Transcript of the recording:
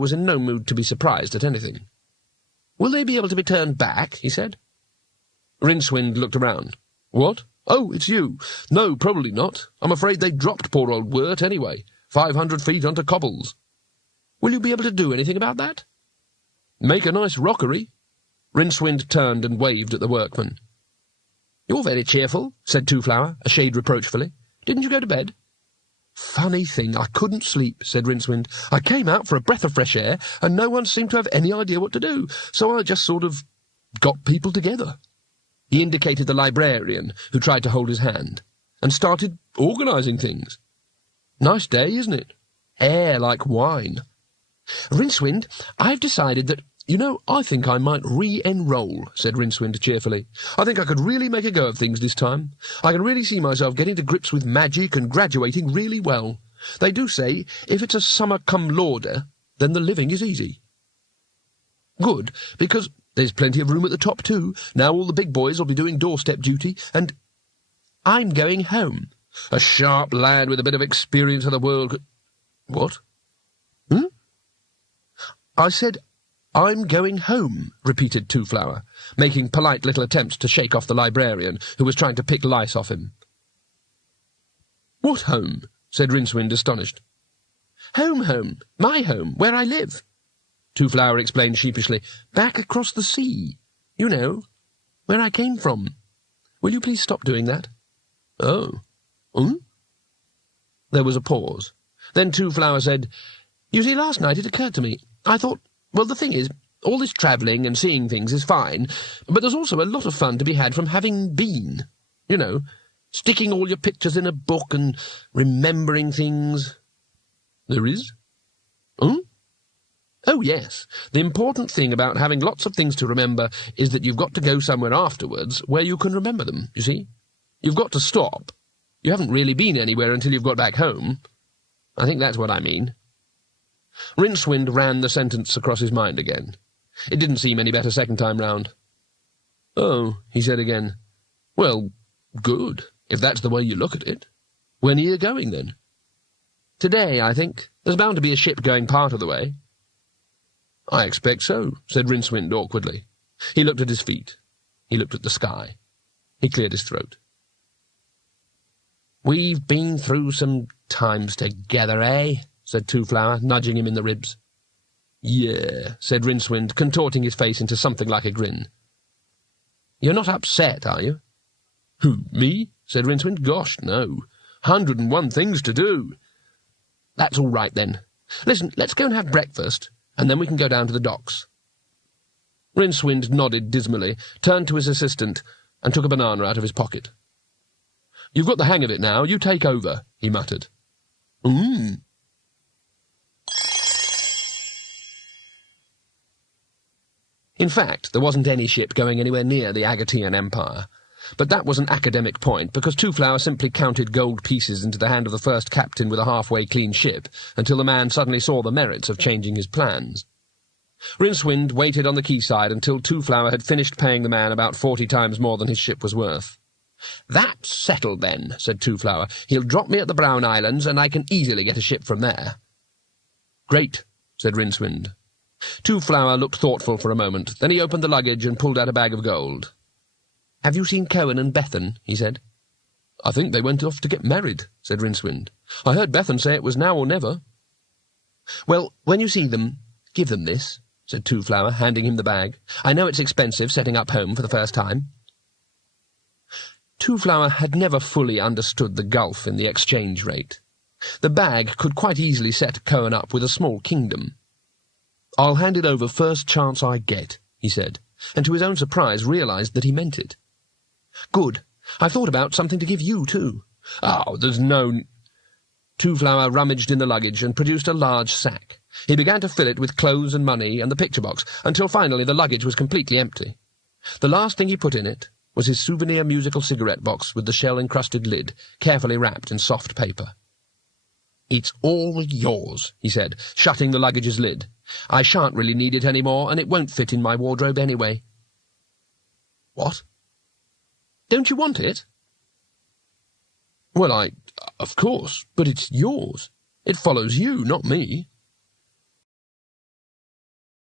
was in no mood to be surprised at anything. "Will they be able to be turned back?" he said. Rincewind looked around. "What? Oh, it's you. No, probably not. I'm afraid they dropped poor old Wirt anyway, 500 feet onto cobbles. Will you be able to do anything about that?" "Make a nice rockery." Rincewind turned and waved at the workman. "You're very cheerful," said Two-Flower, a shade reproachfully. "Didn't you go to bed?" "Funny thing, I couldn't sleep," said Rincewind. "I came out for a breath of fresh air, and no one seemed to have any idea what to do, so I just sort of got people together." He indicated the librarian, who tried to hold his hand, and started organising things. "Nice day, isn't it? Air like wine." "Rincewind, I've decided that, I think I might re-enroll," said Rincewind cheerfully. "I think I could really make a go of things this time. I can really see myself getting to grips with magic and graduating really well. They do say, if it's a summer cum laude, then the living is easy." "Good, because there's plenty of room at the top, too. Now all the big boys will be doing doorstep duty, and I'm going home." "A sharp lad with a bit of experience of the world." "What? "I said, I'm going home," repeated Two-Flower, making polite little attempts to shake off the librarian, who was trying to pick lice off him. "What home?" said Rincewind, astonished. Home, my home, where I live," Two-Flower explained sheepishly. "Back across the sea. You know, where I came from. Will you please stop doing that?" "Oh. There was a pause. Then Two-Flower said, "You see, last night it occurred to me. I thought, well, the thing is, all this travelling and seeing things is fine, but there's also a lot of fun to be had from having been. Sticking all your pictures in a book and remembering things." "There is?" "Oh, yes. The important thing about having lots of things to remember is that you've got to go somewhere afterwards where you can remember them, you see. You've got to stop. You haven't really been anywhere until you've got back home. I think that's what I mean." Rincewind ran the sentence across his mind again. It didn't seem any better second time round. "Oh," he said again. "Well, good, if that's the way you look at it. When are you going, then?" "Today, I think. There's bound to be a ship going part of the way." "I expect so," said Rincewind awkwardly. He looked at his feet. He looked at the sky. He cleared his throat. "We've been through some times together, eh?" said Two-Flower, nudging him in the ribs. "Yeah," said Rincewind, contorting his face into something like a grin. "You're not upset, are you?" "Who, me?" said Rincewind. "Gosh, no. 101 things to do." "That's all right, then. Listen, let's go and have breakfast, and then we can go down to the docks." Rincewind nodded dismally, turned to his assistant, and took a banana out of his pocket. "You've got the hang of it now. You take over," he muttered. In fact, there wasn't any ship going anywhere near the Agatean Empire. But that was an academic point, because Two-Flower simply counted gold pieces into the hand of the first captain with a halfway clean ship, until the man suddenly saw the merits of changing his plans. Rincewind waited on the quayside until Two-Flower had finished paying the man about 40 times more than his ship was worth. "That's settled, then," said Two-Flower. "He'll drop me at the Brown Islands, and I can easily get a ship from there." "Great," said Rincewind. Two-Flower looked thoughtful for a moment. Then he opened the luggage and pulled out a bag of gold. "Have you seen Cohen and Bethan?" he said. "I think they went off to get married," said Rincewind. "I heard Bethan say it was now or never." "Well, when you see them, give them this," said Two-Flower, handing him the bag. "I know it's expensive setting up home for the first time." Two-Flower had never fully understood the gulf in the exchange rate. The bag could quite easily set Cohen up with a small kingdom. "I'll hand it over first chance I get," he said, and to his own surprise realized that he meant it. "Good. I've thought about something to give you, too." "Oh, there's no—" Two-Flower rummaged in the luggage and produced a large sack. He began to fill it with clothes and money and the picture box, until finally the luggage was completely empty. The last thing he put in it was his souvenir musical cigarette box with the shell-encrusted lid, carefully wrapped in soft paper. "It's all yours," he said, shutting the luggage's lid. "I shan't really need it any more, and it won't fit in my wardrobe anyway." "What? Don't you want it?" "Well, of course, but it's yours. It follows you, not me."